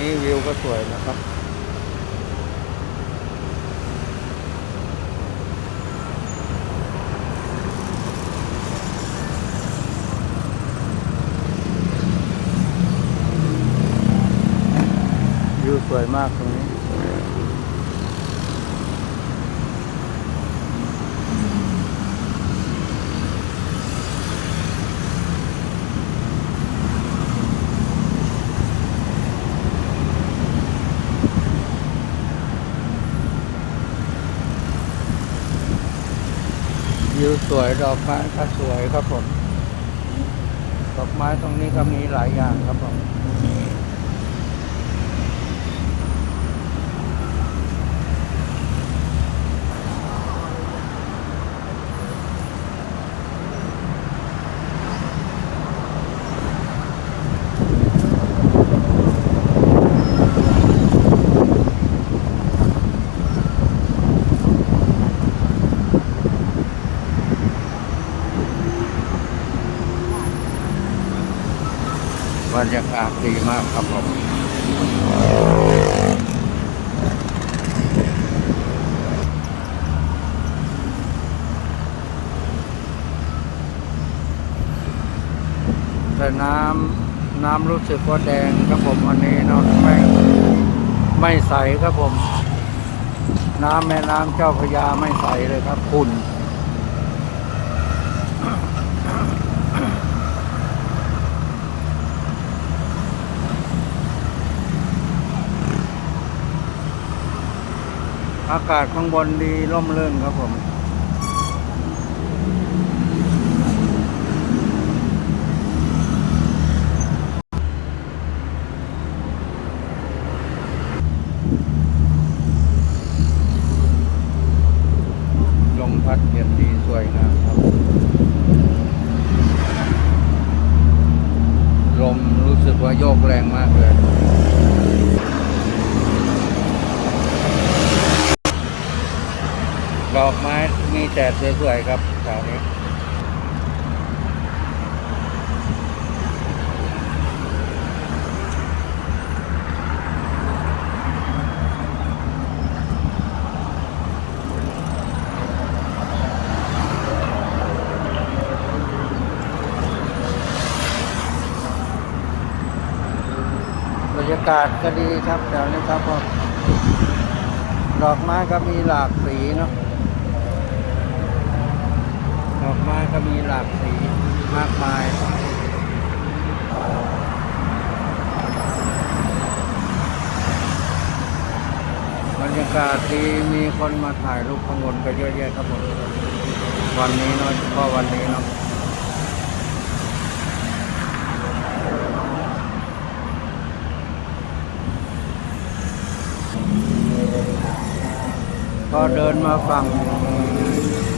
นี้วิวก็สวยนะครับ วิวสวยมาก สวยดอกไม้ก็สวยครับผม ดอกไม้ตรงนี้ก็มีหลายอย่างครับผม รยากาศดีมากครับผมแต่น้ำน้ำรู้สึกว่าแดงครับผมอันนี้เนาะไม่ไม่ใสครับผม น้ำแม่น้ำเจ้าพระยาไม่ใสเลยครับขุ่น อากาศข้างบนดีร่มรื่นครับผม ลมพัดเย็นดีสวยงามครับ ลมรู้สึกว่าโยกแรงมากเลย อกไม้มีแต่สวยๆครับแถวนี้บรรยากาศก็ดีครับแถวนี้ครับผมดอกไม้ก็มีหลากสีเนาะ อกไม้ก็มีหลากสีมากมายบรรยากาศดีมีคนมาถ่ายรูปข้างบนก็เยอะแยะครับผมวันนี้เนาะเฉพาะวันนี้เนาะก็เดินมาฝั่ง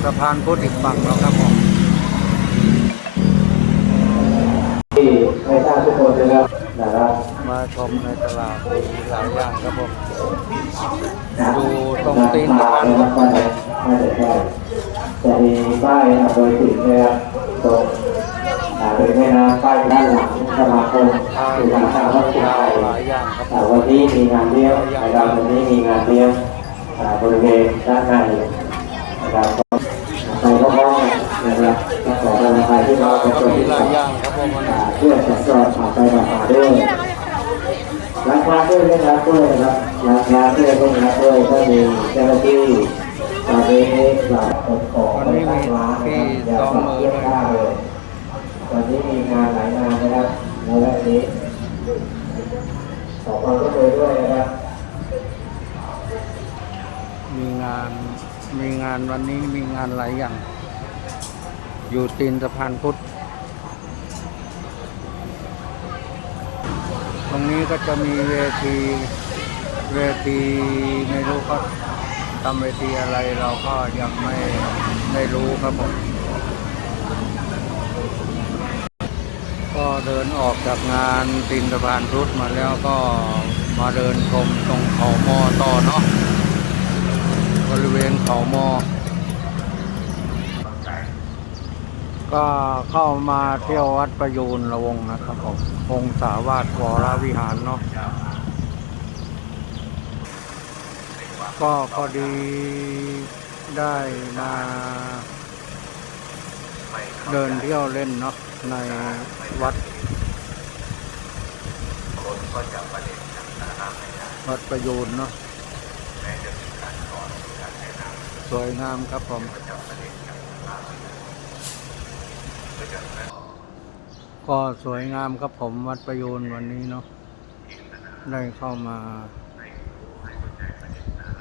สะพานพุทธอีกฝั่งแล้วครับผมที่ไม่ทราบทุกคนนะครับนะครับมาชมในตลาดมีหลายอย่างครับผมนะดูตรงตีนมาสะพานนะครับป้ายไม่ได้ใช่จะมีป้ายอำเภอสิงห์นะครับตรงอ่าเป็นแม่น้ำป้ายด้านหลังสมาคมทางสื่อสารทางวัฒนธรรยาวมหลายอย่างครับผอ่ามวันนี้มีงานเลี้ยงนะครับวันนี้มีงานเลี้ยงอ่าบริเวณด้านในนะครับก็ไปพร้อมๆกันนะครับก็ขอแรงใจที่เราไป ก็ ชม มีหลายอ กั ย่าน งครับผมวันนี้ เพื่อจัดจอดผ่านไปผ่านมาด้วยร้ นค้าด้วยนะครับด้วยนะครับร้านค้าด้วยด้วยนะครับด้วยก็มีเจ้าหน้าที่ตอนนี้หลายคนของวันนี้มีที่ซ้อมมือด้วยได้เลยวันนี้มีงานหลายงานนะครับในวันนี้ขอความร่วมมือด้วยนะครับมีงานมีงานวันนี้มีงานหลายอย่าง อยู่ตีนสะพานพุทธ ตรงนี้ก็จะมีเวทีเวทีไม่รู้เขาทำเวทีอะไรเราก็ยังไม่ไม่รู้ครับผมก็เดินออกจากงานตีนสะพานพุทธมาแล้วก็มาเดินชมตรงเขามอต่อเนาะบริเวณเขามอ ก็เข้ามาเที่ยววัดประยูนระวงนะครับผมองสาวาสวรวิหารเนาะก็พอดีได้มาเดินเที่ยวเล่นเนาะในวัด วัดประยูนเนาะสวยงามครับผม ก็สวยงามครับผมวัดประยูนวันนี้เนาะได้เข้ามา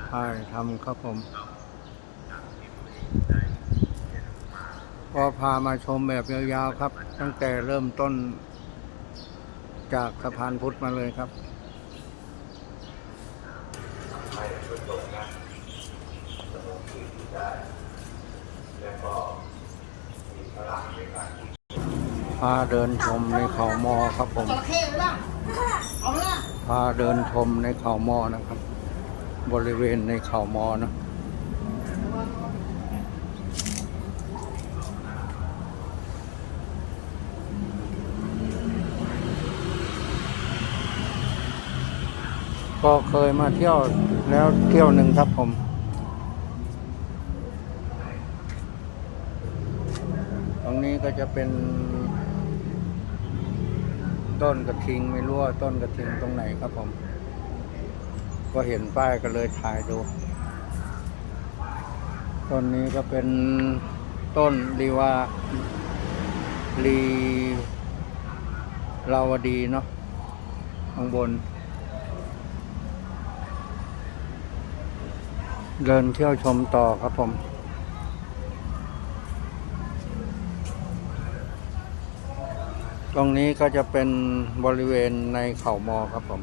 ถ่ายทำครับผมก็พามาชมแบบยาวๆครับ ตั้งแต่เริ่มต้นจากสะพานพุทธมาเลยครับ พาเดินชมในเขามอครับผมพาเดินชมในเขามอนะครับ บริเวณในเขามอเนอะก็เคยมาเที่ยวแล้วเที่ยวหนึ่งครับผม ตรงนี้ก็จะเป็น ต้นกระทิงไม่รู้ว่าต้นกระทิงตรงไหนครับผม ก็เห็นป้ายก็เลยถ่ายดู ต้นนี้ก็เป็นต้นรีวาลีลาวดีเนาะข้างบน เดินเที่ยวชมต่อครับผม รงนี้ก็จะเป็นบริเวณในเขามอครับผม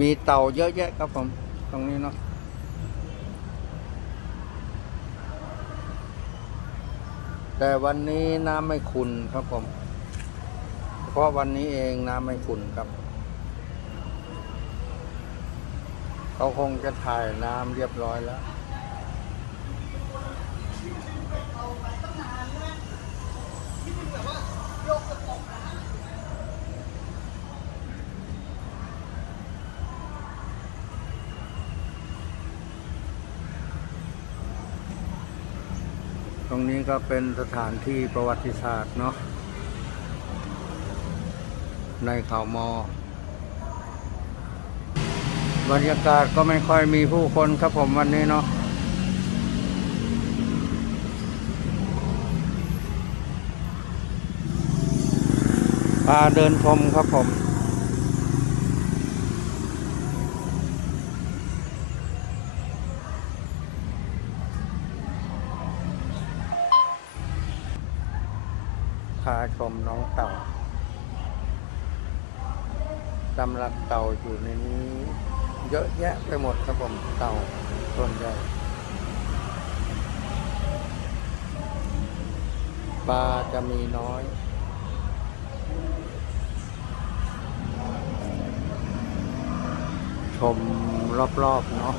มีเต่าเยอะแยะครับผม ตรงนี้เนาะแต่วันนี้น้ำไม่ขุนครับผม เพราะวันนี้เองน้ำไม่ขุนครับ เขาคงจะถ่ายน้ำเรียบร้อยแล้ว รงนี้ก็เป็นสถานที่ประวัติศาสตร์เนาะในเขามอบรรยากาศก็ไม่ค่อยมีผู้คนครับผมวันนี้เนาะพาเดินชมครับผม มน้องเต่าจำลักเต่าอยู่ในนี้ เยอะแยะไปหมดครับผมเต่าส่วนใหญ่ปลาจะมีน้อยชมรอบๆเนาะ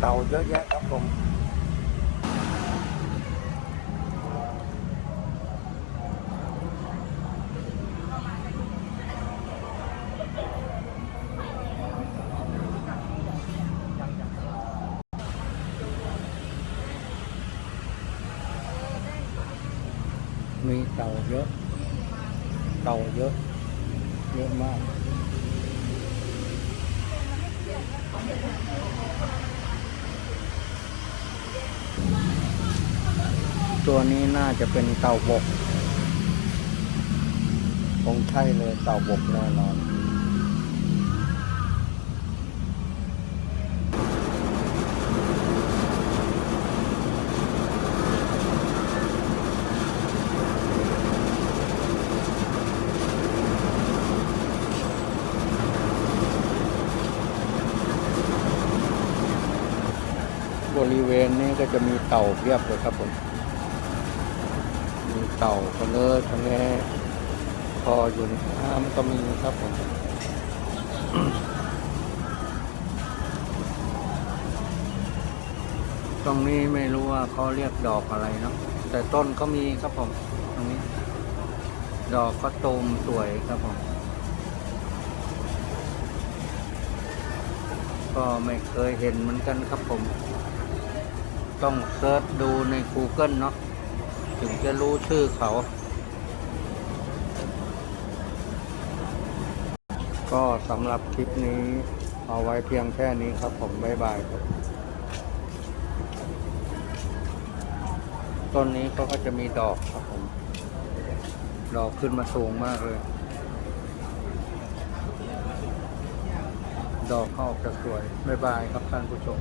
เต่าเยอะแยะครับผม มีเต่าเยอะ เต่าเยอะ เยอะมาก ตัวนี้น่าจะเป็นเต่าบก คงใช่เลยเต่าบกแน่นอน บริเวณนี้ก็จะมีเต่าเพียบเลยครับผม เต่าก็เลยทะเลพออยู่ในน้ำก็มีครับผมตรงนี้ไม่รู้ว่าเขาเรียกดอกอะไรเนาะแต่ต้นก็มีครับผม ตรงนี้ ดอกก็ตูมสวยครับผมก็ไม่เคยเห็นเหมือนกันครับผม ต้องเซิร์ชดูใน Google เนาะ ถึงจะรู้ชื่อเขา ก็สำหรับคลิปนี้เอาไว้เพียงแค่นี้ครับผมบ๊ายบายครับ ต้นนี้ก็จะมีดอกครับผม ดอกขึ้นมาสูงมากเลย ดอกเขาออกจะสวยบ๊ายบายครับท่านผู้ชม